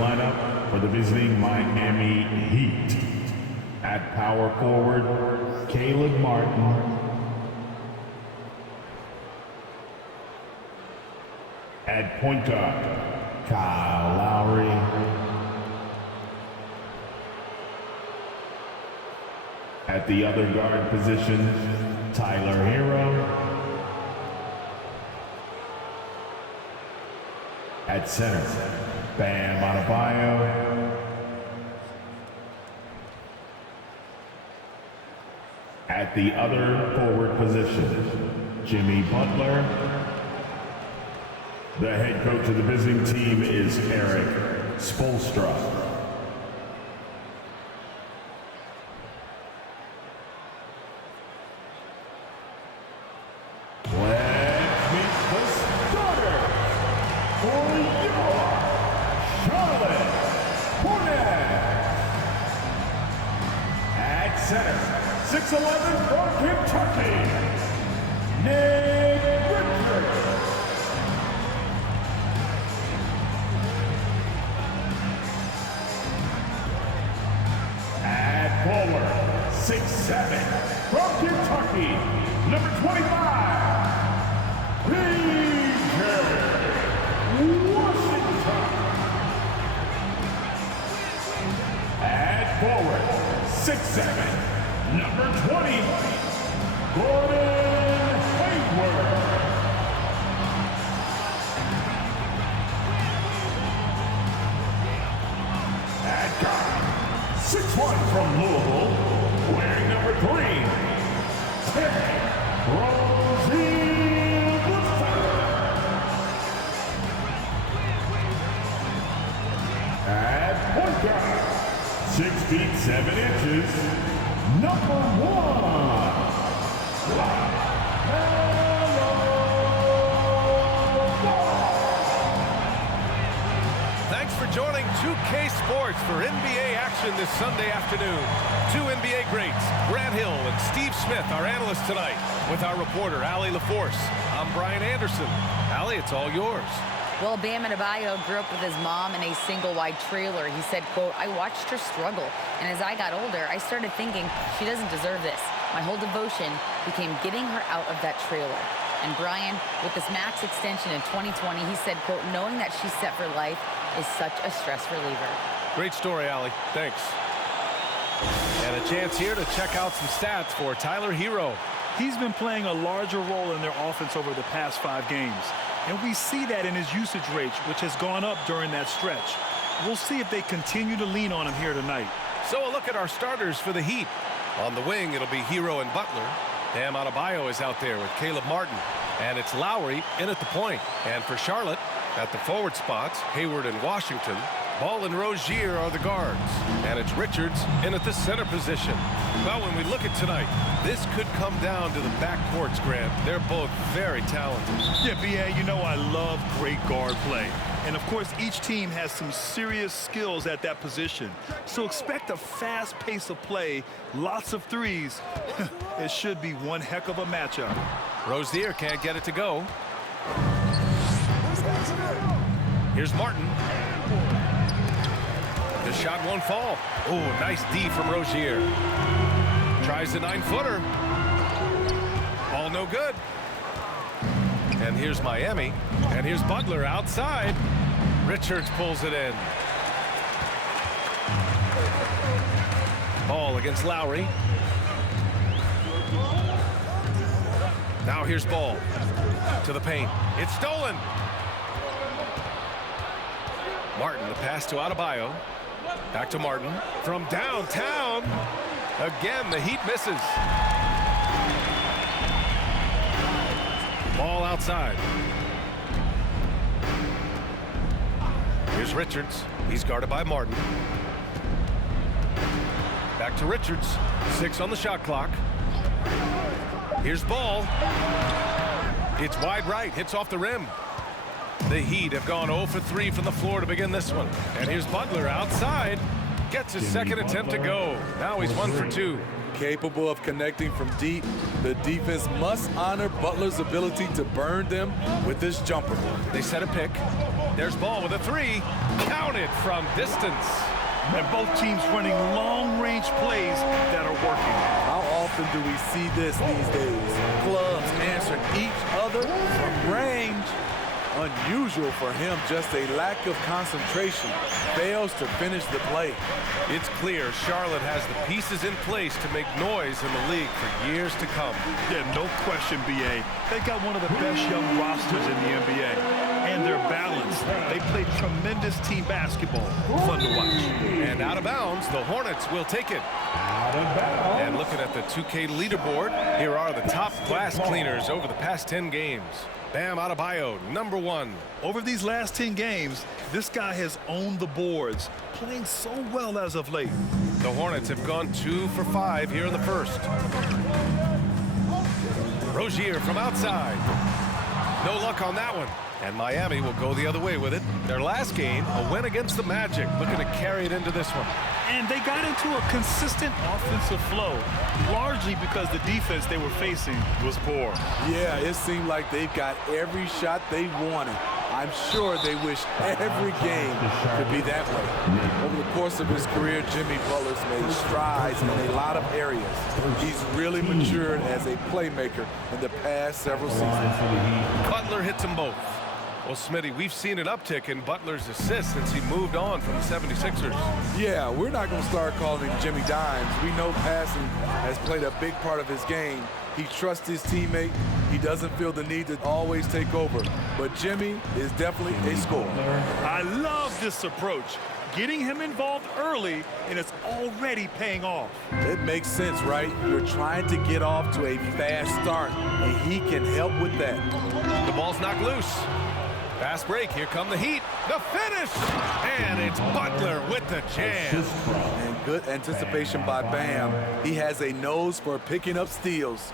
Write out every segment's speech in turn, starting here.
lineup for the visiting Miami Heat. At power forward, Caleb Martin. At point guard, Kyle Lowry. At the other guard position, Tyler Hero. At center, Bam Adebayo. At the other forward position, Jimmy Butler. The head coach of the visiting team is Eric Spoelstra. Let's meet the starters for your Charlotte Hornets. At center, 6'11" from Kentucky, Nick Richards. At forward, 6'7" from Kentucky, number 25, PJ Washington. At forward, 6'7", number 20, Gordon Hayward. At guard, 6'1" from Louisville, wearing number 3, Terry Rozier. At point guard, 6 feet 7 inches, number 1, Thanks for joining 2K Sports for NBA action this Sunday afternoon. Two NBA greats, Grant Hill and Steve Smith, our analysts tonight, with our reporter, Allie LaForce. I'm Brian Anderson. Allie, it's all yours. Well, Bam Adebayo grew up with his mom in a single-wide trailer. He said, quote, "I watched her struggle, and as I got older, I started thinking she doesn't deserve this. My whole devotion became getting her out of that trailer." And Brian, with this max extension in 2020, he said, quote, "Knowing that she's set for life is such a stress reliever." Great story, Allie. Thanks. And a chance here to check out some stats for Tyler Hero. He's been playing a larger role in their offense over the past 5 games. And we see that in his usage rate, which has gone up during that stretch. We'll see if they continue to lean on him here tonight. So a look at our starters for the Heat. On the wing, it'll be Hero and Butler. Bam Adebayo is out there with Caleb Martin. And it's Lowry in at the point. And for Charlotte, at the forward spots, Hayward and Washington. Ball and Rozier are the guards. And it's Richards in at the center position. Well, when we look at tonight, this could come down to the backcourts, Grant. They're both very talented. Yeah, B.A., you know I love great guard play. And, of course, each team has some serious skills at that position. So expect a fast pace of play, lots of threes. It should be one heck of a matchup. Rozier can't get it to go. Here's Martin. The shot won't fall. Oh, nice D from Rozier. Tries the 9-footer. Ball no good. And here's Miami. And here's Butler outside. Richards pulls it in. Ball against Lowry. Now here's Ball to the paint. It's stolen. Martin, the pass to Adebayo. Back to Martin from downtown. Again, the Heat misses. Ball outside. Here's Richards. He's guarded by Martin. Back to Richards. 6 on the shot clock. Here's Ball. It's wide right. Hits off the rim. The Heat have gone 0 for 3 from the floor to begin this one. And here's Butler outside. Gets his second attempt to go. Now he's 1 for 2. Capable of connecting from deep, the defense must honor Butler's ability to burn them with this jumper. They set a pick. There's ball with a three. Counted from distance. And both teams running long-range plays that are working. How often do we see this these days? Clubs answering each other from range. Unusual for him, just a lack of concentration. Fails to finish the play. It's clear Charlotte has the pieces in place to make noise in the league for years to come. Yeah, no question, BA. They got one of the best young rosters in the NBA. And they're balanced. They play tremendous team basketball. Fun to watch. And out of bounds, the Hornets will take it. Out of bounds. And looking at the 2K leaderboard, here are the top glass cleaners over the past 10 games. Bam Adebayo, #1. Over these last 10 games, this guy has owned the boards, playing so well as of late. The Hornets have gone 2 for 5 here in the first. Rozier from outside. No luck on that one. And Miami will go the other way with it. Their last game, a win against the Magic, looking to carry it into this one. And they got into a consistent offensive flow, largely because the defense they were facing was poor. Yeah, it seemed like they've got every shot they wanted. I'm sure they wish every game could be that way. Over the course of his career, Jimmy Butler's made strides in a lot of areas. He's really matured as a playmaker in the past several seasons. Butler hits them both. Well, Smitty, we've seen an uptick in Butler's assists since he moved on from the 76ers. Yeah, we're not going to start calling him Jimmy Dimes. We know passing has played a big part of his game. He trusts his teammate. He doesn't feel the need to always take over. But Jimmy is definitely a scorer. I love this approach. Getting him involved early, and it's already paying off. It makes sense, right? You're trying to get off to a fast start, and he can help with that. The ball's knocked loose. Fast break, here come the Heat. The finish! And it's Butler with the jam. And good anticipation by Bam. He has a nose for picking up steals.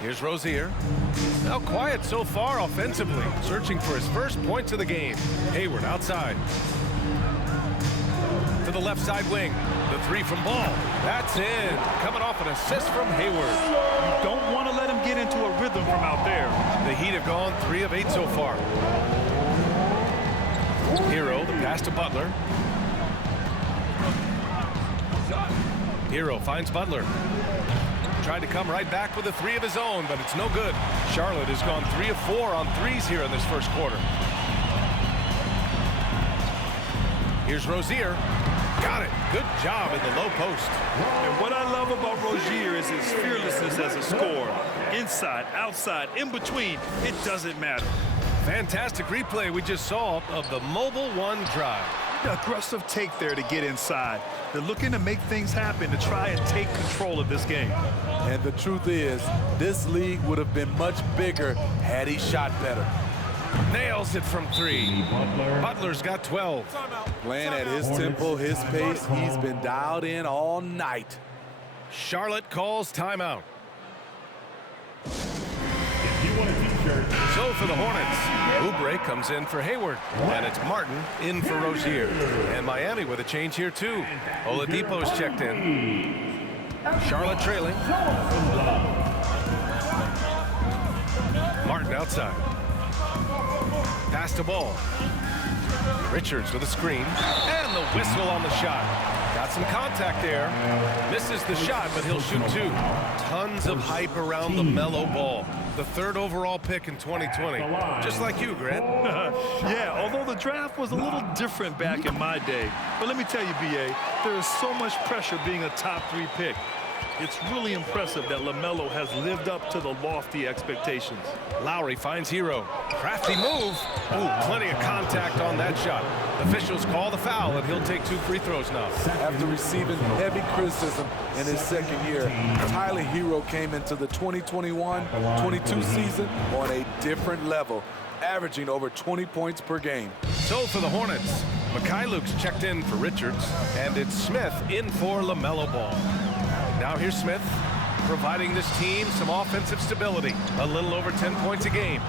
Here's Rozier. Now quiet so far offensively, searching for his first points of the game. Hayward outside. To the left side wing. The three from Ball. That's in. Coming off an assist from Hayward. You don't want to let him get into a rhythm from out there. The Heat have gone 3 of 8 so far. Hero, the pass to Butler. Hero finds Butler. Tried to come right back with a 3 of his own, but it's no good. Charlotte has gone 3 of 4 on threes here in this first quarter. Here's Rozier. Got it. Good job in the low post. And what I love about Rozier is his fearlessness as a scorer. Inside, outside, in between, it doesn't matter. Fantastic replay we just saw of the mobile one drive. Aggressive take there to get inside. They're looking to make things happen to try and take control of this game. And the truth is, this league would have been much bigger had he shot better. Nails it from 3. Butler's got 12. Playing at his tempo, his pace, he's been dialed in all night. Charlotte calls timeout. If you want a t-shirt, So for the Hornets, Oubre comes in for Hayward. And it's Martin in for Rozier. And Miami with a change here too. Oladipo's checked in. Charlotte trailing. Martin outside. Pass to Ball. Richards with a screen. And the whistle on the shot. Got some contact there. Misses the shot, but he'll shoot 2. Tons of hype around the LaMelo Ball. The 3rd overall pick in 2020. Just like you, Grant. Yeah, although the draft was a little different back in my day. But let me tell you, BA, there is so much pressure being a top 3 pick. It's really impressive that LaMelo has lived up to the lofty expectations. Lowry finds Hero. Crafty move. Ooh, plenty of contact on that shot. Officials call the foul, and he'll take 2 free throws now. After receiving heavy criticism in his second year, Tyler Hero came into the 2021-22 season on a different level, averaging over 20 points per game. So for the Hornets, Mikhailuk's checked in for Richards, and it's Smith in for LaMelo Ball. Now here's Smith, providing this team some offensive stability. A little over 10 points a game.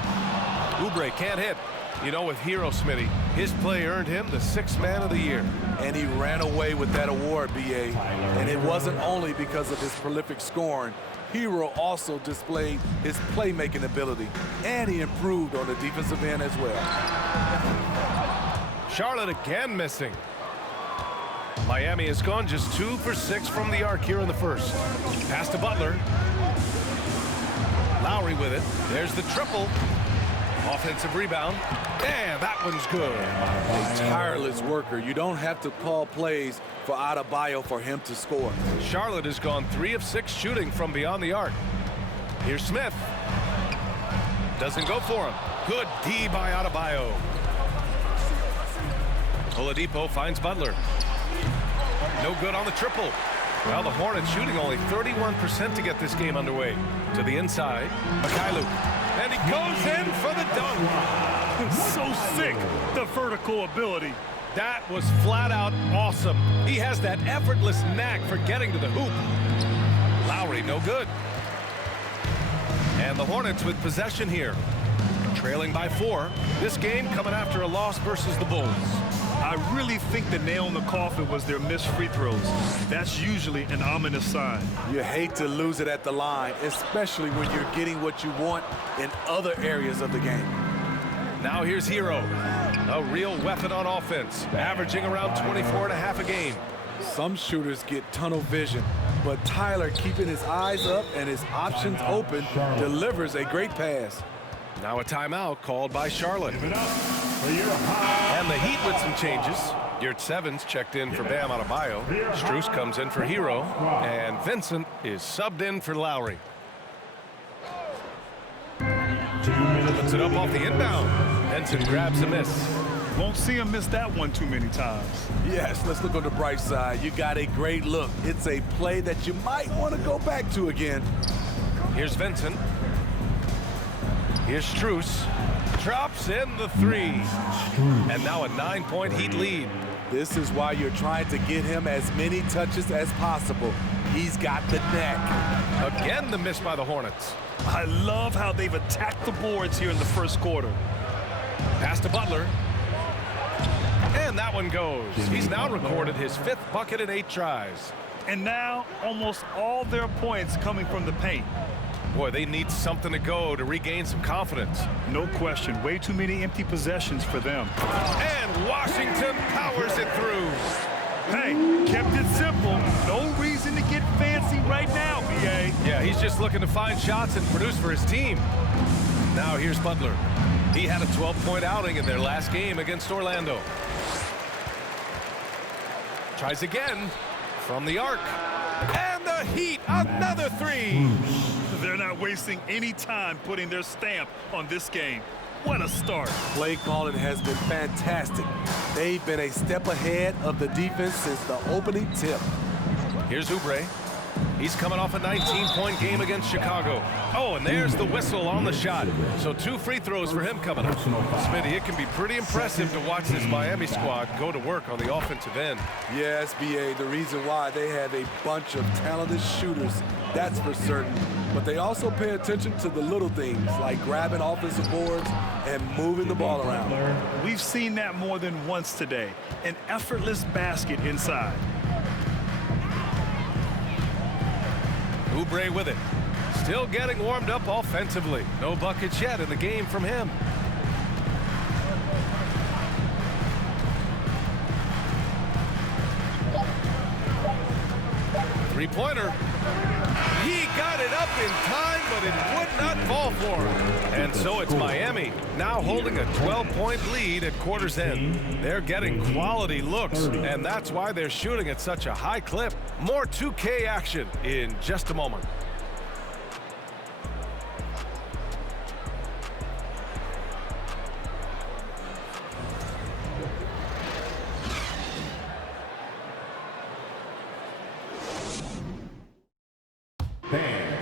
Oubre can't hit. You know, with Hero, Smitty, his play earned him the 6th man of the year. And he ran away with that award, BA. And it wasn't only because of his prolific scoring. Hero also displayed his playmaking ability, and he improved on the defensive end as well. Charlotte again missing. Miami has gone just 2 for 6 from the arc here in the first. Pass to Butler. Lowry with it. There's the triple. Offensive rebound. And that one's good. A tireless worker. You don't have to call plays for Adebayo for him to score. Charlotte has gone 3 of 6 shooting from beyond the arc. Here's Smith. Doesn't go for him. Good D by Adebayo. Oladipo finds Butler. No good on the triple. Well, the Hornets shooting only 31% to get this game underway. To the inside, Mikhailuk. And he goes in for the dunk. So sick, the vertical ability. That was flat out awesome. He has that effortless knack for getting to the hoop. Lowry, no good. And the Hornets with possession here. Trailing by 4. This game coming after a loss versus the Bulls. I really think the nail in the coffin was their missed free throws. That's usually an ominous sign. You hate to lose it at the line, especially when you're getting what you want in other areas of the game. Now here's Hero, a real weapon on offense, averaging around 24.5 a game. Some shooters get tunnel vision, but Tyler, keeping his eyes up and his options open, delivers a great pass. Now a timeout called by Charlotte. And the Heat with some changes. Yurt Sevens checked in for Bam Adebayo. Strus comes in for Hero. And Vincent is subbed in for Lowry. Puts it up off the inbound. Vincent grabs a miss. Won't see him miss that one too many times. Yes, let's look on the bright side. You got a great look. It's a play that you might want to go back to again. Here's Vincent. Here's Strus. Drops in the 3. And now a 9-point Heat lead. This is why you're trying to get him as many touches as possible. He's got the neck. Again, the miss by the Hornets. I love how they've attacked the boards here in the first quarter. Pass to Butler. And that one goes. He's now recorded his 5th bucket in 8 tries. And now almost all their points coming from the paint. Boy, they need something to go to regain some confidence. No question. Way too many empty possessions for them. And Washington powers it through. Hey, kept it simple. No reason to get fancy right now, B.A. Yeah, he's just looking to find shots and produce for his team. Now here's Butler. He had a 12-point outing in their last game against Orlando. Tries again from the arc. And the Heat, another 3. They're not wasting any time putting their stamp on this game. What a start. Play calling has been fantastic. They've been a step ahead of the defense since the opening tip. Here's Oubre. He's coming off a 19-point game against Chicago. Oh, and there's the whistle on the shot. So 2 free throws for him coming up. Smitty, it can be pretty impressive to watch this Miami squad go to work on the offensive end. Yes, B.A., the reason why they have a bunch of talented shooters, that's for certain. But they also pay attention to the little things, like grabbing offensive boards and moving the ball around. We've seen that more than once today. An effortless basket inside. Oubre with it. Still getting warmed up offensively. No buckets yet in the game from him. Three-pointer. He got it up in time, but it would not fall for him. And so it's Miami now holding a 12-point lead at quarter's end. They're getting quality looks, and that's why they're shooting at such a high clip. More 2K action in just a moment.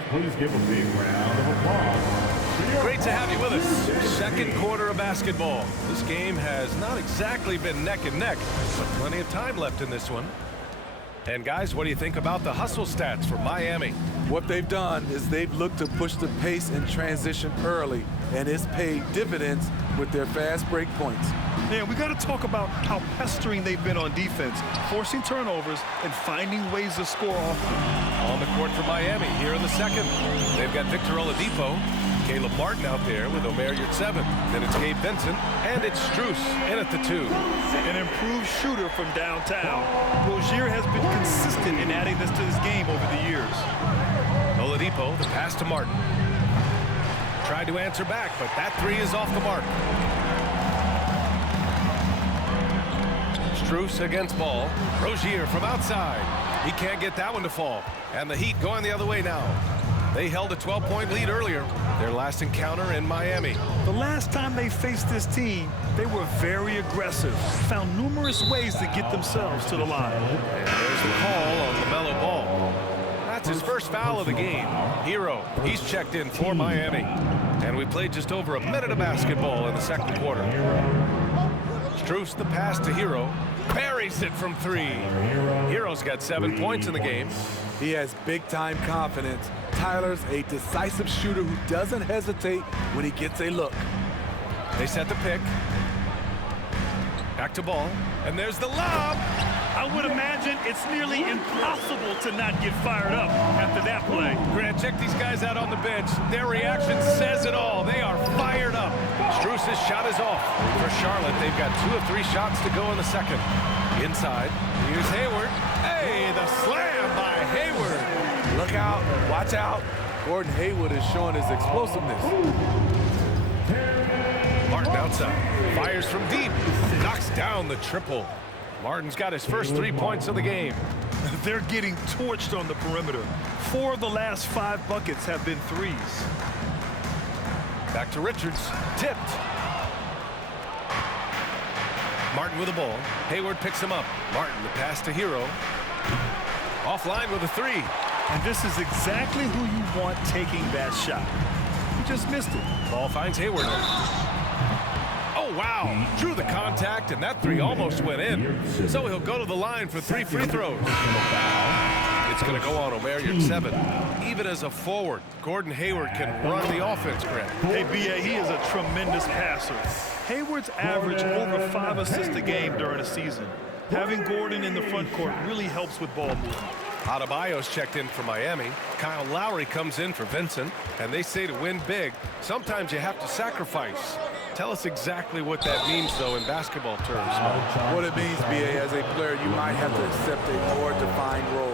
Please give a big round of applause. Great to have you with us. Second quarter of basketball. This game has not exactly been neck and neck, but plenty of time left in this one. And guys, what do you think about the hustle stats for Miami? What they've done is they've looked to push the pace and transition early, and it's paid dividends with their fast break points. Man, we got to talk about how pestering they've been on defense, forcing turnovers and finding ways to score often. On the court for Miami here in the second. They've got Victor Oladipo, Caleb Martin out there with Omer Yurtseven. Then it's Gabe Vincent, and it's Strus in at the 2. An improved shooter from downtown. Rozier has been consistent in adding this to his game over the years. Oladipo, the pass to Martin. Tried to answer back, but that 3 is off the mark. Strus against Ball. Rozier from outside. He can't get that one to fall. And the Heat going the other way now. They held a 12-point lead earlier. Their last encounter in Miami. The last time they faced this team, they were very aggressive, found numerous ways to get themselves to the line. And there's the call on LaMelo Ball. That's his first foul of the game. Hero, he's checked in for Miami. And we played just over a minute of basketball in the second quarter. Strus the pass to Hero. Buries it from 3. Hero's got 7 points in the game. He has big-time confidence. Tyler's a decisive shooter who doesn't hesitate when he gets a look. They set the pick. Back to Ball. And there's the lob. I would imagine it's nearly impossible to not get fired up after that play. Grant, check these guys out on the bench. Their reaction says it all. They are fired up. Strus' shot is off. For Charlotte, they've got 2 of 3 shots to go in the second. Inside, here's Hayward. Hey, the slam by Hayward. Look out, watch out. Gordon Hayward is showing his explosiveness. Martin outside, fires from deep, knocks down the triple. Martin's got his first 3 points of the game. They're getting torched on the perimeter. 4 of the last 5 buckets have been 3s. Back to Richards, tipped. Martin with the ball. Hayward picks him up. Martin, the pass to Hero. Offline with a 3. And this is exactly who you want taking that shot. He just missed it. Ball finds Hayward. Oh, wow. Drew the contact, and that 3 almost went in. So he'll go to the line for 3 free throws. It's going to go on Omer Yurtseven. Even as a forward, Gordon Hayward can run the offense, Grant. Hey, B.A., he is a tremendous passer. Hayward's averaged over 5 assists a game during a season. Having Gordon in the front court really helps with ball movement. Adebayo's checked in for Miami. Kyle Lowry comes in for Vincent. And they say to win big, sometimes you have to sacrifice. Tell us exactly what that means, though, in basketball terms. What it means, B.A., as a player, you might have to accept a more defined role.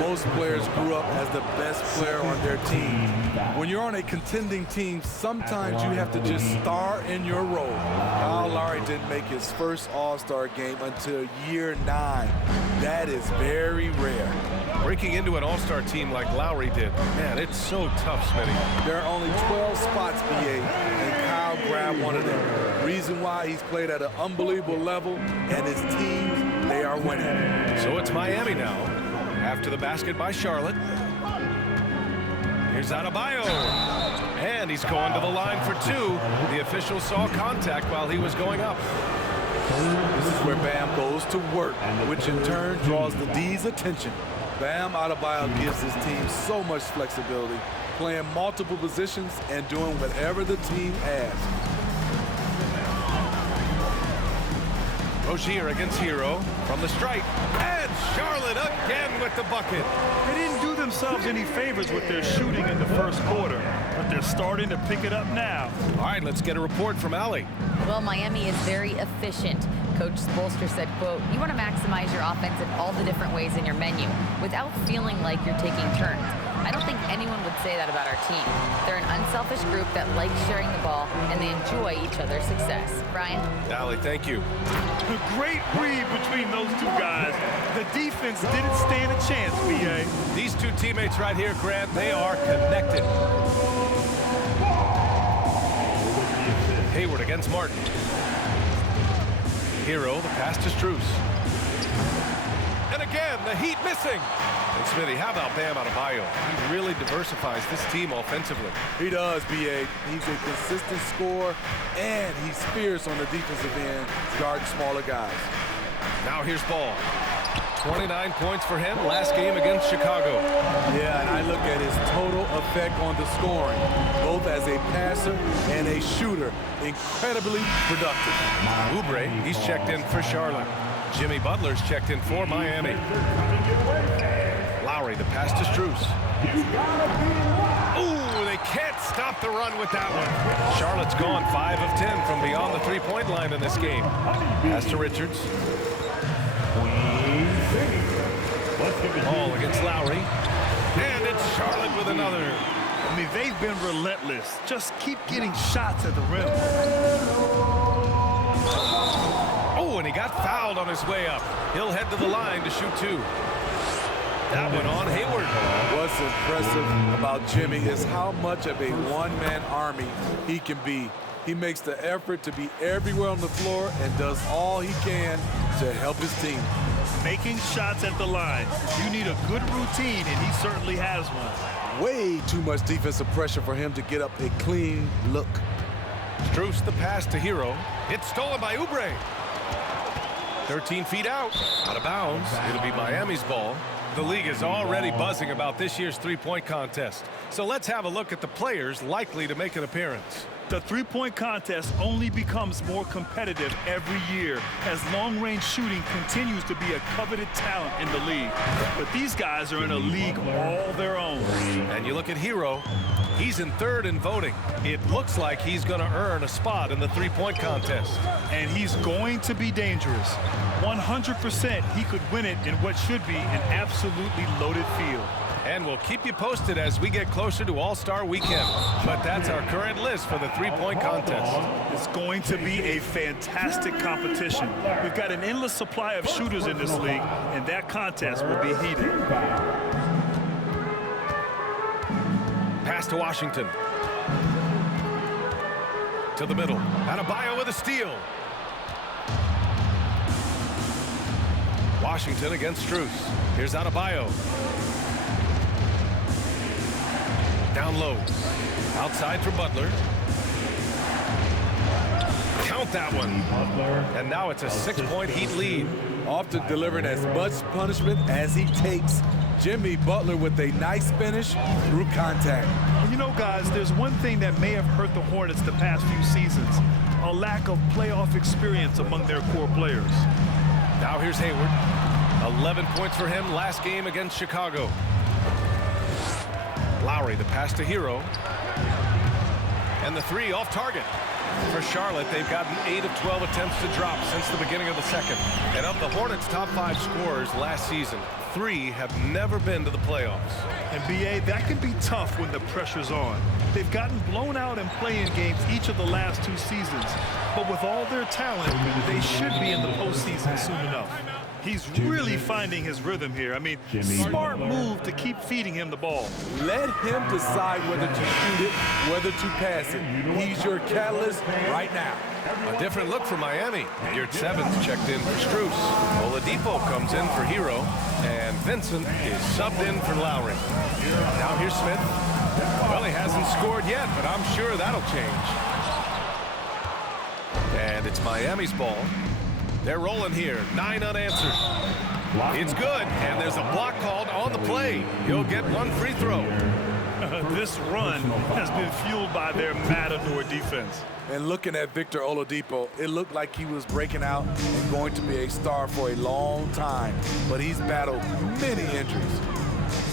Most players grew up as the best player on their team. When you're on a contending team, sometimes you have to just star in your role. Kyle Lowry didn't make his first All-Star game until year 9. That is very rare. Breaking into an All-Star team like Lowry did, man, it's so tough, Smitty. There are only 12 spots, B.A., and Kyle grabbed one of them. Reason why he's played at an unbelievable level, and his teams, they are winning. So it's Miami now, after the basket by Charlotte. Here's Adebayo, and he's going to the line for 2. The official saw contact while he was going up. This is where Bam goes to work, which in turn draws the D's attention. Bam Adebayo gives his team so much flexibility, playing multiple positions and doing whatever the team asks. Rozier against Hero from the strike, and Charlotte again with the bucket. They didn't do themselves any favors with their shooting in the first quarter, but they're starting to pick it up now. All right, let's get a report from Allie. Well, Miami is very efficient. Coach Spoelstra said, quote, you want to maximize your offense in all the different ways in your menu without feeling like you're taking turns. I don't think anyone would say that about our team. They're an unselfish group that likes sharing the ball, and they enjoy each other's success. Brian? Allie, thank you. A great read between those 2 guys. The defense didn't stand a chance, B.A. These 2 teammates right here, Grant, they are connected. Hayward against Martin. Hero, the pass to Strus. And again, the Heat missing. And Smitty, how about Bam Adebayo? He really diversifies this team offensively. He does, B.A. He's a consistent scorer, and he's fierce on the defensive end, guarding smaller guys. Now here's Ball. 29 points for him last game against Chicago. Yeah, and I look at his total effect on the scoring, both as a passer and a shooter. Incredibly productive. Oubre, he's checked in for Charlotte. Jimmy Butler's checked in for Miami. Lowry, the pass to Strus. Ooh, they can't stop the run with that one. Charlotte's gone 5 of 10 from beyond the three-point line in this game. Pass to Richards. Ball against Lowry. And it's Charlotte with another. I mean, they've been relentless. Just keep getting shots at the rim. Oh, and he got fouled on his way up. He'll head to the line to shoot 2. That one on Hayward. What's impressive about Jimmy is how much of a one-man army he can be. He makes the effort to be everywhere on the floor and does all he can to help his team. Making shots at the line. You need a good routine, and he certainly has one. Way too much defensive pressure for him to get up a clean look. Strus the pass to Hero. It's stolen by Oubre. 13 feet out of bounds. It'll be Miami's ball. The league is already buzzing about this year's three-point contest. So let's have a look at the players likely to make an appearance. The three-point contest only becomes more competitive every year as long-range shooting continues to be a coveted talent in the league. But these guys are in a league all their own. And you look at Hero, he's in third in voting. It looks like he's going to earn a spot in the three-point contest. And he's going to be dangerous. 100% he could win it in what should be an absolutely loaded field. And we'll keep you posted as we get closer to All-Star Weekend. But that's our current list for the three-point contest. It's going to be a fantastic competition. We've got an endless supply of shooters in this league, and that contest will be heated. Pass to Washington. To the middle. Adebayo with a steal. Washington against Strus. Here's Adebayo. Down low. Outside for Butler. Count that one. And now it's a 6-point Heat lead. Often delivering as much punishment as he takes. Jimmy Butler with a nice finish through contact. You know, guys, there's one thing that may have hurt the Hornets the past few seasons. A lack of playoff experience among their core players. Now here's Hayward. 11 points for him last game against Chicago. Lowry, the pass to Hero. And the three off target. For Charlotte, they've gotten 8 of 12 attempts to drop since the beginning of the second. And of the Hornets' top 5 scorers last season, 3 have never been to the playoffs. And B.A., that can be tough when the pressure's on. They've gotten blown out in play-in games each of the last 2 seasons. But with all their talent, they should be in the postseason soon enough. He's really finding his rhythm here. I mean, smart move to keep feeding him the ball. Let him decide whether to shoot it, whether to pass it. He's your catalyst right now. A different look for Miami. Yurtsevens checked in for Strus. Oladipo comes in for Hero. And Vincent is subbed in for Lowry. Now here's Smith. Well, he hasn't scored yet, but I'm sure that'll change. And it's Miami's ball. They're rolling here. 9 unanswered. It's good, and there's a block called on the play. He'll get 1 free throw. This run has been fueled by their matador defense. And looking at Victor Oladipo, it looked like he was breaking out and going to be a star for a long time. But he's battled many injuries.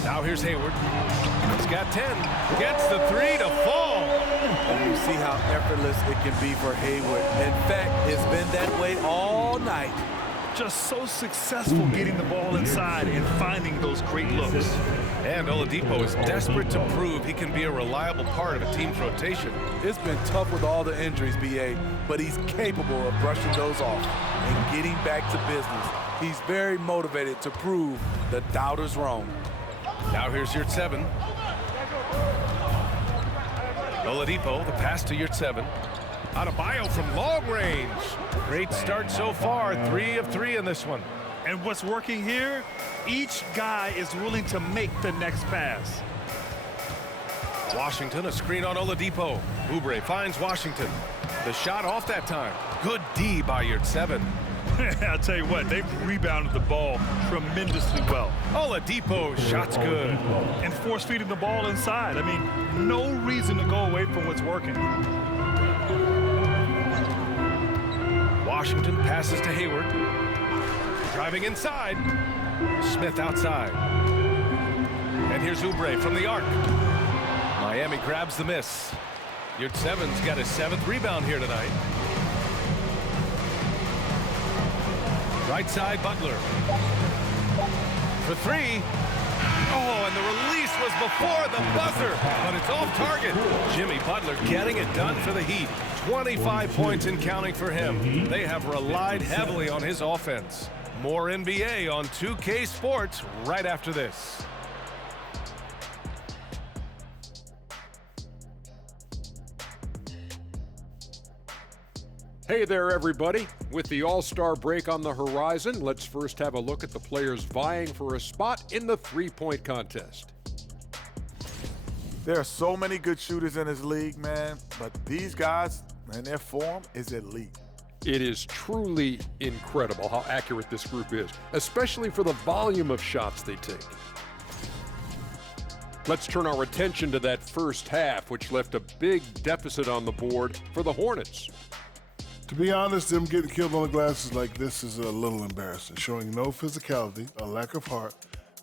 Now here's Hayward. He's got 10. Gets the 3 to fall. And you see how effortless it can be for Hayward. In fact, it's been that way all night. Just so successful getting the ball inside and finding those great looks. And Oladipo is desperate to prove he can be a reliable part of a team's rotation. It's been tough with all the injuries, B.A., but he's capable of brushing those off and getting back to business. He's very motivated to prove the doubters wrong. Now here's Yurtseven. Oladipo, the pass to Yurtseven. Adebayo from long range. Great start so far. 3 of 3 in this one. And what's working here? Each guy is willing to make the next pass. Washington, a screen on Oladipo. Oubre finds Washington. The shot off that time. Good D by Yurtseven. I'll tell you what, they've rebounded the ball tremendously well. Oladipo, shot's good. And force-feeding the ball inside. I mean, no reason to go away from what's working. Washington passes to Hayward. Driving inside. Smith outside. And here's Oubre from the arc. Miami grabs the miss. Yurtsevens got his 7th rebound here tonight. Right side, Butler. For 3. Oh, and the release was before the buzzer, but it's off target. Jimmy Butler getting it done for the Heat. 25 points and counting for him. They have relied heavily on his offense. More NBA on 2K Sports right after this. Hey there, everybody. With the All-Star break on the horizon, let's first have a look at the players vying for a spot in the three-point contest. There are so many good shooters in this league, man, but these guys and their form is elite. It is truly incredible how accurate this group is, especially for the volume of shots they take. Let's turn our attention to that first half, which left a big deficit on the board for the Hornets. To be honest, them getting killed on the glass like this is a little embarrassing, showing no physicality, a lack of heart.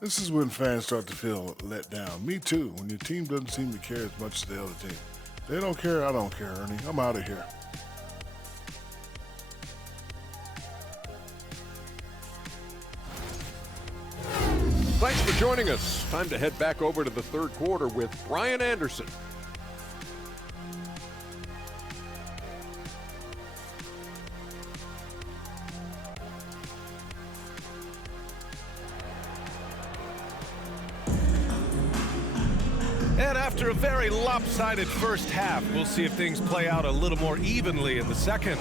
This is when fans start to feel let down. Me too, when your team doesn't seem to care as much as the other team. They don't care, I don't care, Ernie. I'm out of here. Thanks for joining us. Time to head back over to the third quarter with Brian Anderson. And after a very lopsided first half, we'll see if things play out a little more evenly in the second.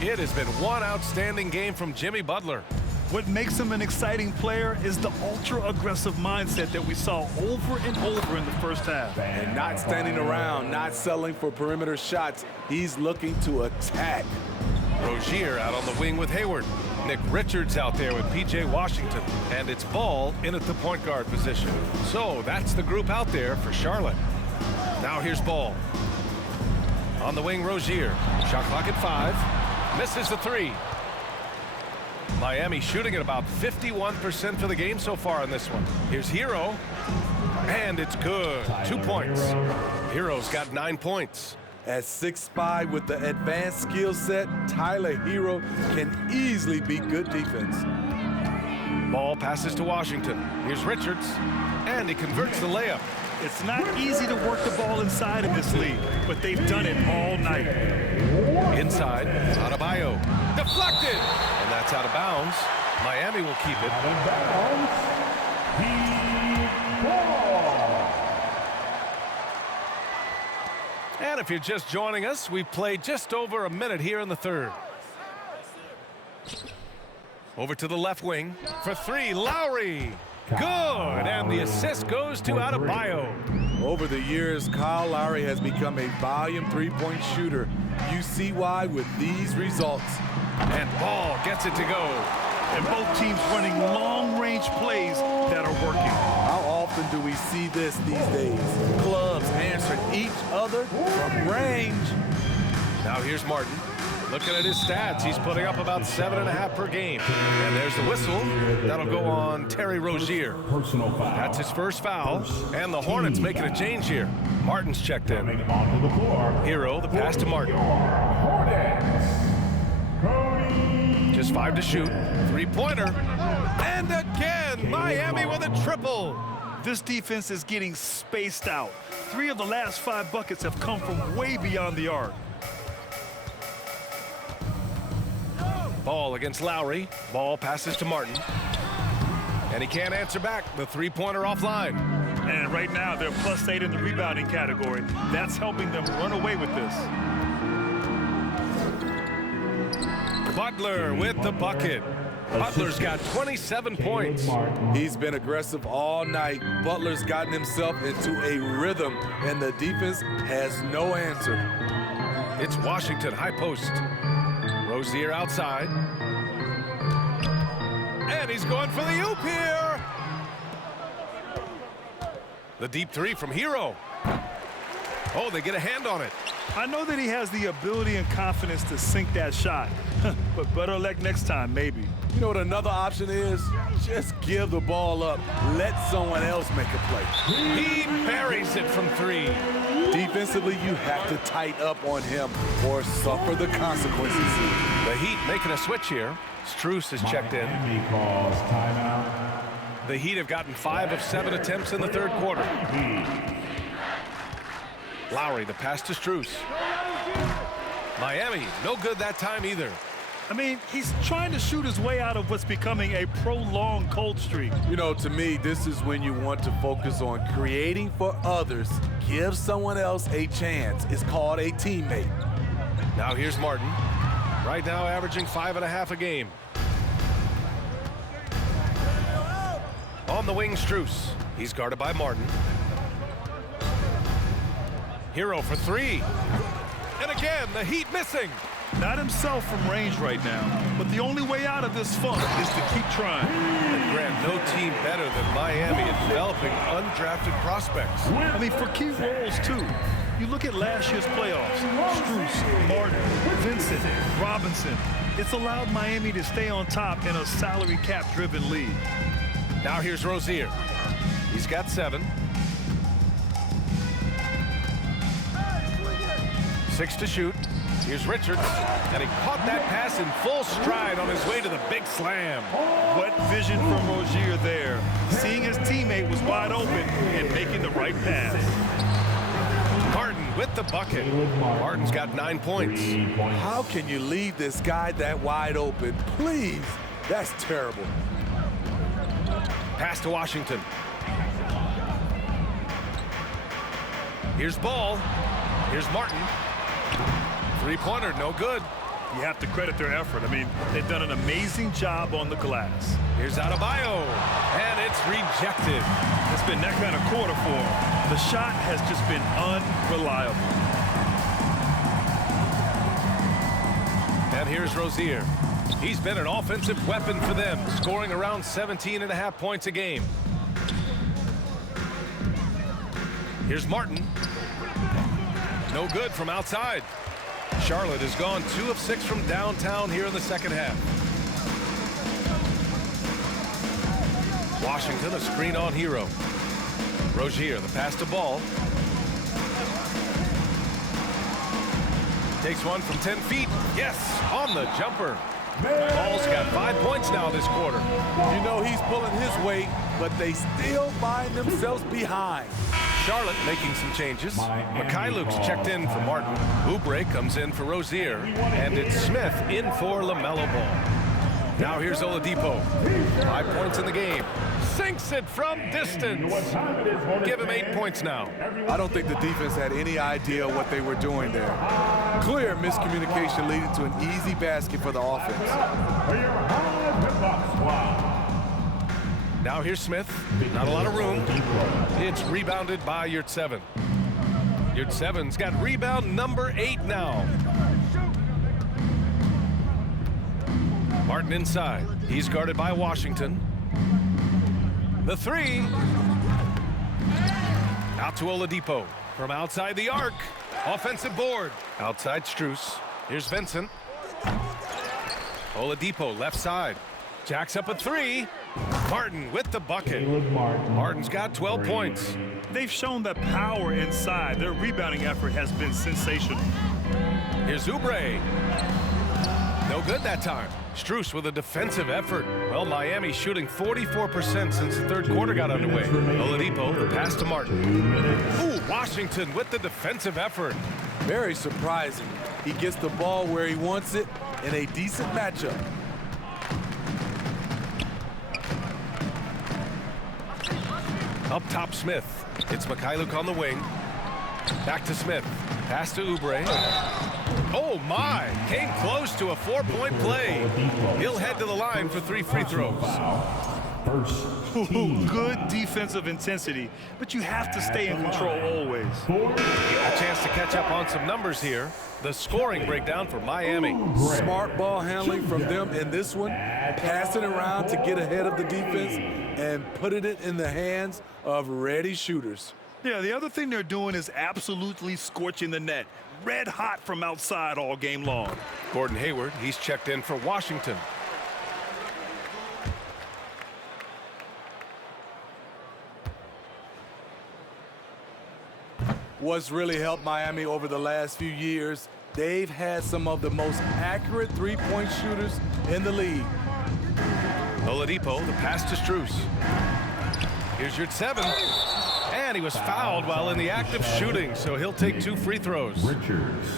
It has been one outstanding game from Jimmy Butler. What makes him an exciting player is the ultra-aggressive mindset that we saw over and over in the first half. And not standing around, not settling for perimeter shots. He's looking to attack. Rozier out on the wing with Hayward. Nick Richards out there with P.J. Washington. And it's Ball in at the point guard position. So that's the group out there for Charlotte. Now here's Ball. On the wing, Rozier. Shot clock at 5. Misses the 3. Miami shooting at about 51% for the game so far in this one. Here's Hero. And it's good. 2 points. Hero's got 9 points. At 6'5" with the advanced skill set, Tyler Hero can easily beat good defense. Ball passes to Washington. Here's Richards. And he converts the layup. It's not easy to work the ball inside in this league, but they've done it all night. Inside, Adebayo. Deflected! And that's out of bounds. Miami will keep it. Out of bounds. Heat ball. And if you're just joining us, we've played just over a minute here in the third. Over to the left wing for 3, Lowry. Good, and the assist goes to Adebayo. Over the years, Kyle Lowry has become a volume three-point shooter. You see why with these results. And Ball gets it to go. And both teams running long-range plays that are working. How often do we see this these days? Clubs answering each other from range. Now here's Martin. Looking at his stats, he's putting up about 7.5 per game. And there's the whistle. That'll go on Terry Rozier. Personal foul. That's his first foul. And the Hornets making a change here. Martin's checked in. Coming onto the floor. Hero, the pass to Martin. Hornets. Cody. Just 5 to shoot. 3-pointer. And again, Miami with a triple. This defense is getting spaced out. 3 of the last 5 buckets have come from way beyond the arc. Ball against Lowry. Ball passes to Martin. And he can't answer back. The 3-pointer offline. And right now, they're +8 in the rebounding category. That's helping them run away with this. Butler with the bucket. Butler's got 27 points. He's been aggressive all night. Butler's gotten himself into a rhythm, and the defense has no answer. It's Washington, high post. Rozier outside. He's going for the oop here. The deep three from Hero. Oh, they get a hand on it. I know that he has the ability and confidence to sink that shot, but better luck next time, maybe. You know what another option is? Just give the ball up. Let someone else make a play. He buries it from three. Defensively, you have to tighten up on him or suffer the consequences. The Heat making a switch here. Strus has checked in. Miami calls timeout. The Heat have gotten 5 of 7 attempts in the third quarter. Lowry, the pass to Strus. Miami, no good that time either. I mean, he's trying to shoot his way out of what's becoming a prolonged cold streak. You know, to me, this is when you want to focus on creating for others. Give someone else a chance. It's called a teammate. Now here's Martin. Right now averaging 5.5 a game. On the wing, Strus. He's guarded by Martin. Hero for three. And again, the Heat missing. Not himself from range right now, but the only way out of this funk is to keep trying. And Grant, no team better than Miami at developing undrafted prospects. I mean, for key roles, too. You look at last year's playoffs, Strus, Martin, Vincent, Robinson. It's allowed Miami to stay on top in a salary cap-driven league. Now here's Rozier. He's got 7. 6 to shoot. Here's Richards, and he caught that pass in full stride on his way to the big slam. What vision from Rozier there, seeing his teammate was wide open and making the right pass. Martin with the bucket. Martin's got 9 points. How can you leave this guy that wide open? Please, that's terrible. Pass to Washington. Here's Ball. Here's Martin. Three-pointer, no good. You have to credit their effort. I mean, they've done an amazing job on the glass. Here's Adebayo, and it's rejected. It's been that kind of quarter for him. The shot has just been unreliable. And here's Rozier. He's been an offensive weapon for them, scoring around 17.5 points a game. Here's Martin. No good from outside. Charlotte has gone 2 of 6 from downtown here in the second half. Washington, a screen on Hero. Rozier, the pass to Ball. Takes one from 10 feet. Yes, on the jumper. Ball's got 5 points now this quarter. You know he's pulling his weight, but they still find themselves behind. Charlotte making some changes. Mikhailuk's checked in for Martin. Oubre comes in for Rozier. And it's Smith in for LaMelo Ball. Now here's Oladipo. 5 points in the game. Sinks it from distance. Give him 8 points now. I don't think the defense had any idea what they were doing there. Clear miscommunication leading to an easy basket for the offense. Now here's Smith. Not a lot of room. It's rebounded by Yurtseven. Yurtseven's got rebound number 8 now. Martin inside. He's guarded by Washington. The three. Out to Oladipo. From outside the arc. Offensive board. Outside Strus. Here's Vincent. Oladipo left side. Jacks up a 3. Martin with the bucket. Martin's got 12 points. They've shown the power inside. Their rebounding effort has been sensational. Here's Oubre. No good that time. Strus with a defensive effort. Well, Miami shooting 44% since the third quarter got underway. Oladipo, the pass to Martin. Ooh, Washington with the defensive effort. Very surprising. He gets the ball where he wants it in a decent matchup. Up top, Smith. It's Mikhailuk on the wing. Back to Smith. Pass to Oubre. Oh, my. Came close to a 4-point play. He'll head to the line for 3 free throws. First team. Good defensive intensity, but you have to stay in control always. A chance to catch up on some numbers here. The scoring breakdown for Miami. Smart ball handling from them in this one, passing around to get ahead of the defense and putting it in the hands of ready shooters. Yeah, the other thing they're doing is absolutely scorching the net. Red hot from outside all game long. Gordon Hayward, he's checked in for Washington. What's really helped Miami over the last few years, they've had some of the most accurate three-point shooters in the league. Oladipo, the pass to Strus. Here's your 7. And he was fouled while in the act of shooting, so he'll take 2 free throws. Richards.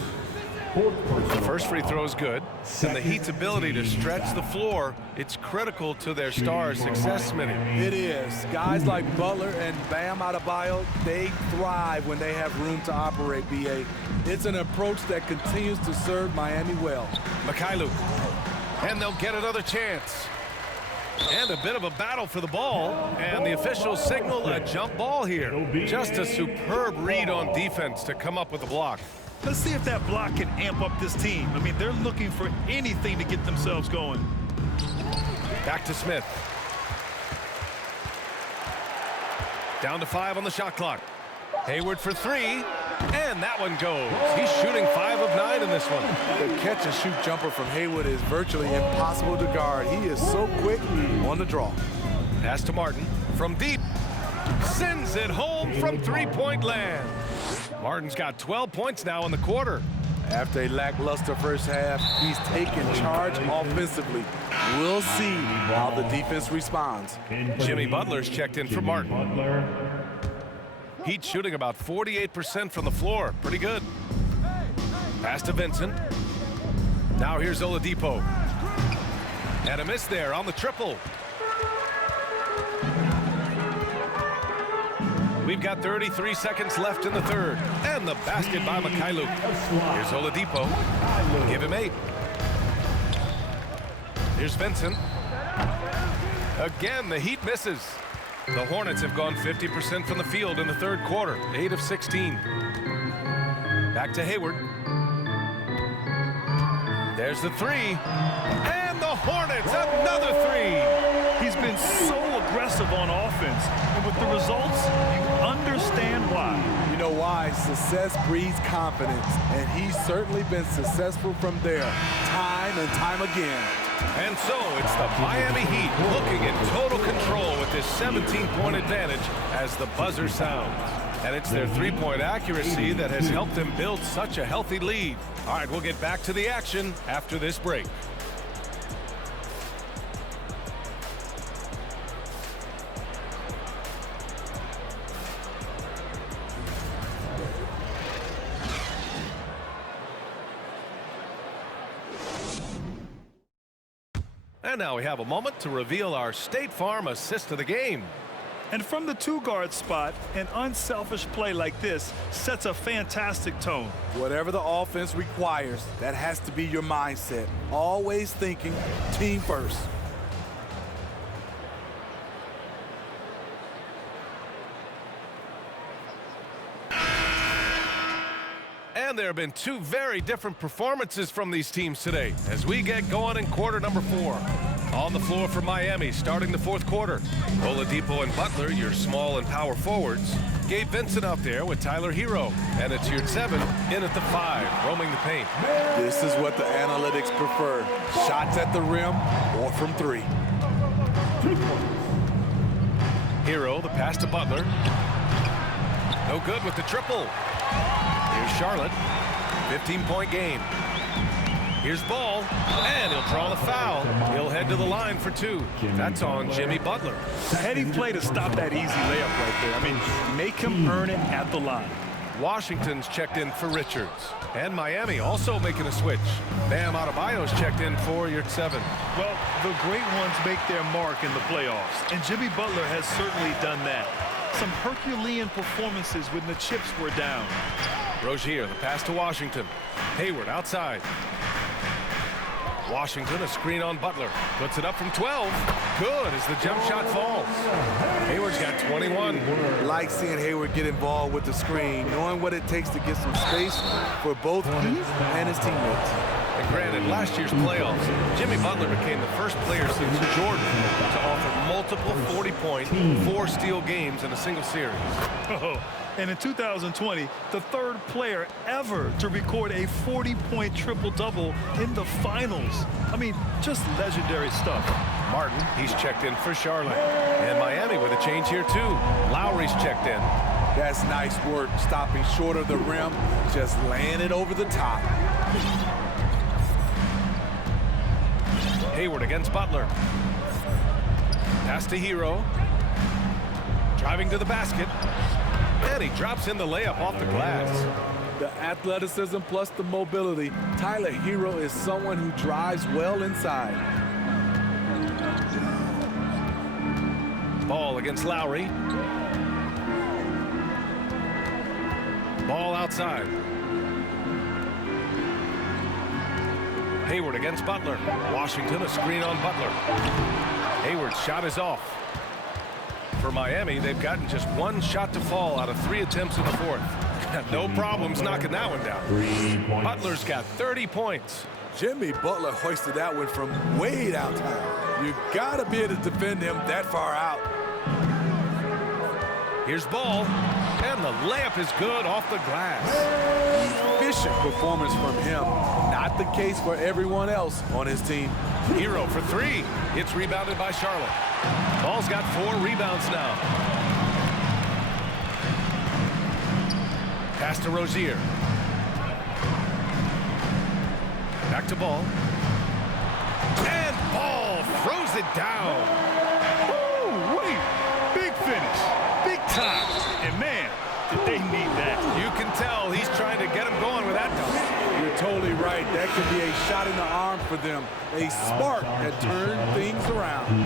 The first free throw is good, and the Heat's ability to stretch the floor, it's critical to their stars' success, Smitty. It is. Guys like Butler and Bam Adebayo, they thrive when they have room to operate, B.A. It's an approach that continues to serve Miami well. Mikhailuk, and they'll get another chance. And a bit of a battle for the ball, and the officials signal a jump ball here. Just a superb read on defense to come up with a block. Let's see if that block can amp up this team. I mean, they're looking for anything to get themselves going. Back to Smith. Down to 5 on the shot clock. Hayward for 3, and that one goes. He's shooting 5 of 9 in this one. The catch-and-shoot jumper from Hayward is virtually impossible to guard. He is so quick on the draw. Pass to Martin from deep. Sends it home from three-point land. Martin's got 12 points now in the quarter. After a lackluster first half, he's taken charge offensively. We'll see how the defense responds. Jimmy Butler's checked in for Martin. Heat shooting about 48% from the floor. Pretty good. Pass to Vincent. Now here's Oladipo. And a miss there on the triple. We've got 33 seconds left in the third. And the basket by Mikhailuk. Here's Oladipo. Give him 8. Here's Vincent. Again, the Heat misses. The Hornets have gone 50% from the field in the third quarter. 8 of 16. Back to Hayward. There's the 3. And the Hornets, another 3. He's been so aggressive on offense. And with the results, you understand why. You know why? Success breeds confidence. And he's certainly been successful from there, time and time again. And so it's the Miami Heat looking in total control with this 17-point advantage as the buzzer sounds. And it's their three-point accuracy that has helped them build such a healthy lead. All right, we'll get back to the action after this break. And now we have a moment to reveal our State Farm assist of the game. And from the 2-guard spot, an unselfish play like this sets a fantastic tone. Whatever the offense requires, that has to be your mindset. Always thinking team first. And there have been 2 very different performances from these teams today as we get going in quarter number 4. On the floor for Miami starting the fourth quarter. Oladipo and Butler, your small and power forwards. Gabe Vincent out there with Tyler Hero. And it's your 7 in at the 5, roaming the paint. This is what the analytics prefer. Shots at the rim or from 3. Hero, the pass to Butler. No good with the triple. Here's Charlotte. 15-point game. Here's Ball, and he'll draw the foul. He'll head to the line for 2. That's on Jimmy Butler. Heady play to stop that easy layup right there. I mean, make him earn it at the line. Washington's checked in for Richards. And Miami also making a switch. Bam Adebayo's checked in for your 7. Well, the great ones make their mark in the playoffs, and Jimmy Butler has certainly done that. Some Herculean performances when the chips were down. Rozier, the pass to Washington. Hayward outside. Washington, a screen on Butler. Puts it up from 12. good as the jump shot falls. Hayward's got 21. Like seeing Hayward get involved with the screen, knowing what it takes to get some space for both he and his teammates. And granted, last year's playoffs, Jimmy Butler became the first player since Jordan to offer multiple 40-point, 4-steal games in a single series. Oh, and in 2020, the third player ever to record a 40-point triple-double in the finals. I mean, just legendary stuff. Martin, he's checked in for Charlotte. And Miami with a change here, too. Lowry's checked in. That's nice work, stopping short of the rim, just laying it over the top. Hayward against Butler. Pass to Hero. Driving to the basket. And he drops in the layup off the glass. The athleticism plus the mobility. Tyler Hero is someone who drives well inside. Ball against Lowry. Ball outside. Hayward against Butler. Washington, a screen on Butler. Hayward's shot is off. For Miami, they've gotten just one shot to fall out of 3 attempts in the fourth. No problems knocking that one down. Butler's got 30 points. Jimmy Butler hoisted that one from way downtown. You gotta be able to defend him that far out. Here's Ball, and the layup is good off the glass. Efficient performance from him. Not the case for everyone else on his team. Hero for 3. It's rebounded by Charlotte. Ball's got 4 rebounds now. Pass to Rozier. Back to Ball. And Ball throws it down. Ooh, wait. Big finish. Big time. And man, did they need that. You can tell he's trying to get him going with that dunk. You're totally right. That could be a shot in the arm for them. A spark that turned things around.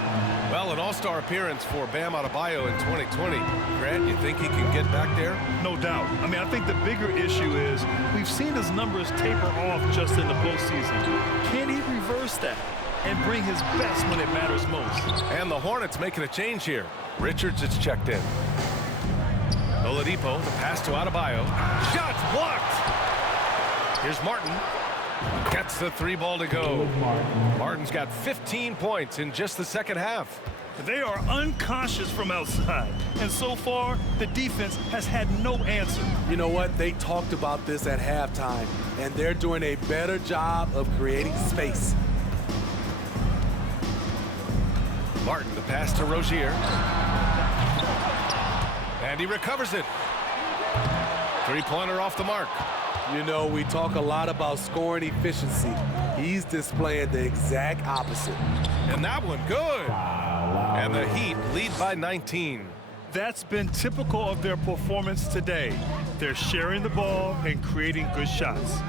Well, an all-star appearance for Bam Adebayo in 2020. Grant, you think he can get back there? No doubt. I mean, I think the bigger issue is we've seen his numbers taper off just in the postseason. Can he reverse that and bring his best when it matters most? And the Hornets making a change here. Richards is checked in. Oladipo, the pass to Adebayo. Shots blocked! Here's Martin. Gets the 3 ball to go. Martin's got 15 points in just the second half. They are unconscious from outside. And so far, the defense has had no answer. You know what? They talked about this at halftime, and they're doing a better job of creating space. Martin, the pass to Rozier. And he recovers it. 3-pointer off the mark. You know, we talk a lot about scoring efficiency. He's displaying the exact opposite. And that one good. And the Heat lead by 19. That's been typical of their performance today. They're sharing the ball and creating good shots.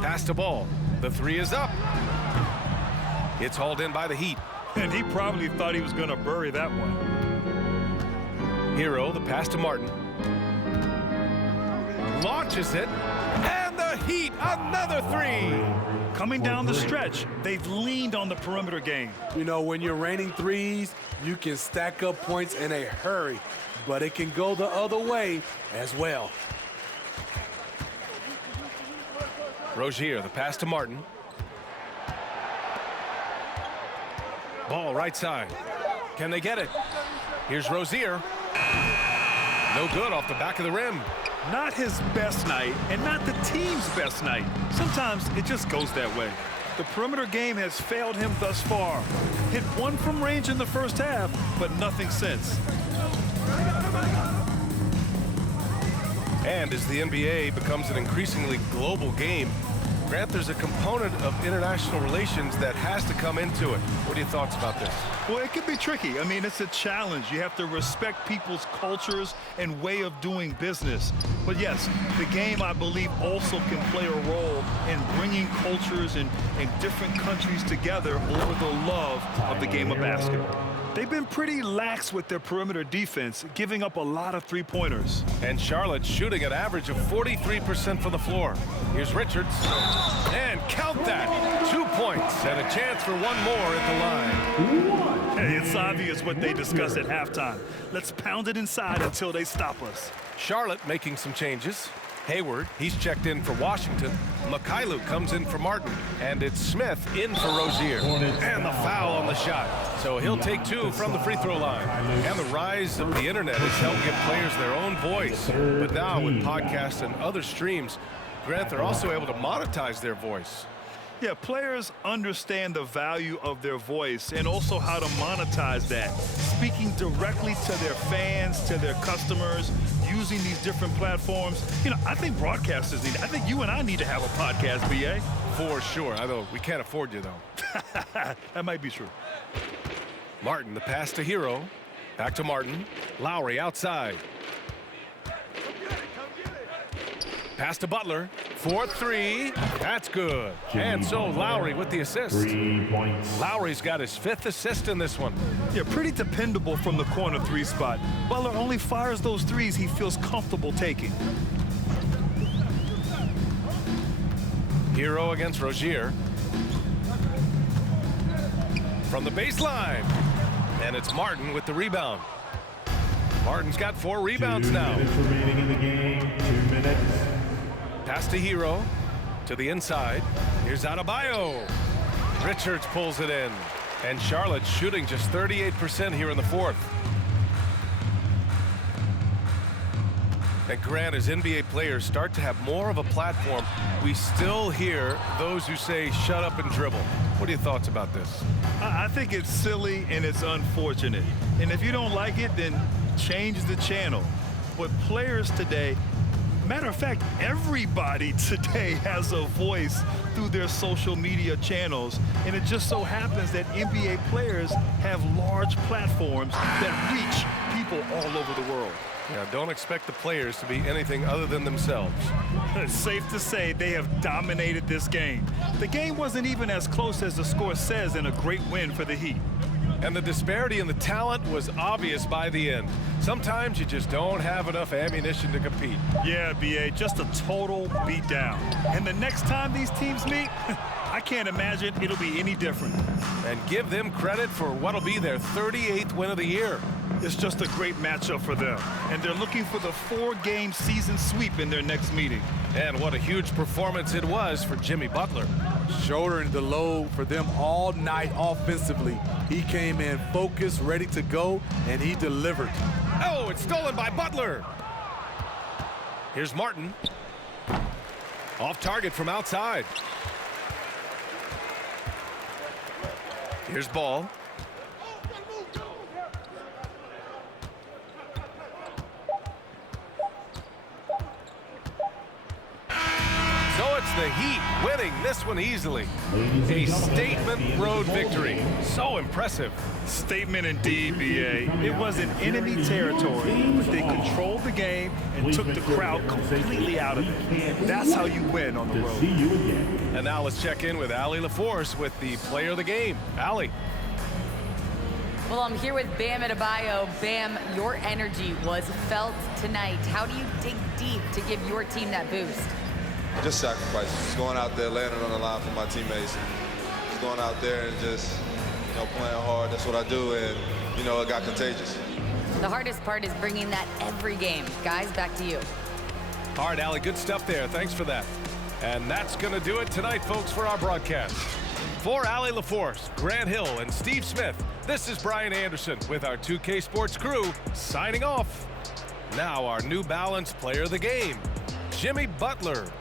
Pass to Ball. The 3 is up. It's hauled in by the Heat. And he probably thought he was going to bury that one. Hero, the pass to Martin. Launches it. And the Heat, another 3. Coming down the stretch, they've leaned on the perimeter game. You know, when you're raining threes, you can stack up points in a hurry, but it can go the other way as well. Rozier, the pass to Martin. Ball right side. Can they get it? Here's Rozier. No good off the back of the rim. Not his best night, and not the team's best night. Sometimes it just goes that way. The perimeter game has failed him thus far. Hit 1 from range in the first half, but nothing since. And as the NBA becomes an increasingly global game, Grant, there's a component of international relations that has to come into it. What are your thoughts about this? Well, it can be tricky. I mean, it's a challenge. You have to respect people's cultures and way of doing business. But yes, the game, I believe, also can play a role in bringing cultures and different countries together over the love of the game of basketball. They've been pretty lax with their perimeter defense, giving up a lot of three-pointers. And Charlotte shooting an average of 43% from the floor. Here's Richards. And count that. 2 points and a chance for one more at the line. Hey, it's obvious what they discussed at halftime. Let's pound it inside until they stop us. Charlotte making some changes. Hayward, he's checked in for Washington. Mikhailuk comes in for Martin. And it's Smith in for Rozier. And the foul on the shot. So he'll take 2 from the free throw line. And the rise of the internet has helped give players their own voice. But now with podcasts and other streams, Grant, they're also able to monetize their voice. Yeah, players understand the value of their voice and also how to monetize that. Speaking directly to their fans, to their customers, using these different platforms. You know, I think broadcasters need, I think you and I need to have a podcast, BA. For sure. Although we can't afford you, though. That might be true. Martin, the pass to Hero. Back to Martin. Lowry outside. Pass to Butler. 4-3. That's good. And so Lowry with the assist. 3 points. Lowry's got his 5th assist in this one. Yeah, pretty dependable from the corner 3 spot. Butler only fires those threes he feels comfortable taking. Hero against Rozier. From the baseline. And it's Martin with the rebound. Martin's got 4 rebounds 2 now. minutes remaining in the game. 2 minutes. Pass to Hero. To the inside. Here's Adebayo. Richards pulls it in. And Charlotte shooting just 38% here in the 4th. And Grant, as NBA players start to have more of a platform, we still hear those who say shut up and dribble. What are your thoughts about this? I think it's silly and it's unfortunate. And if you don't like it, then change the channel. But players today, matter of fact, everybody today has a voice through their social media channels. And it just so happens that NBA players have large platforms that reach people all over the world. Yeah, don't expect the players to be anything other than themselves. It's safe to say they have dominated this game. The game wasn't even as close as the score says in a great win for the Heat. And the disparity in the talent was obvious by the end. Sometimes you just don't have enough ammunition to compete. Yeah, BA, just a total beatdown. And the next time these teams meet, I can't imagine it'll be any different. And give them credit for what'll be their 38th win of the year. It's just a great matchup for them. And they're looking for the 4-game season sweep in their next meeting. And what a huge performance it was for Jimmy Butler. Shouldering the load for them all night offensively. He came in focused, ready to go, and he delivered. Oh, it's stolen by Butler. Here's Martin. Off target from outside. Here's Ball. So it's the Heat winning this one easily. A statement road victory. So impressive. Statement indeed, BA. It was in enemy territory, but they controlled the game and took the crowd completely out of it. That's how you win on the road. And now let's check in with Allie LaForce with the player of the game. Allie. Well, I'm here with Bam Adebayo. Bam, your energy was felt tonight. How do you dig deep to give your team that boost? Just sacrifice. Just going out there, laying it on the line for my teammates. Just going out there and just, playing hard. That's what I do, and, it got contagious. The hardest part is bringing that every game. Guys, back to you. All right, Allie, good stuff there. Thanks for that. And that's going to do it tonight, folks, for our broadcast. For Allie LaForce, Grant Hill, and Steve Smith, this is Brian Anderson with our 2K Sports crew signing off. Now our New Balance player of the game, Jimmy Butler.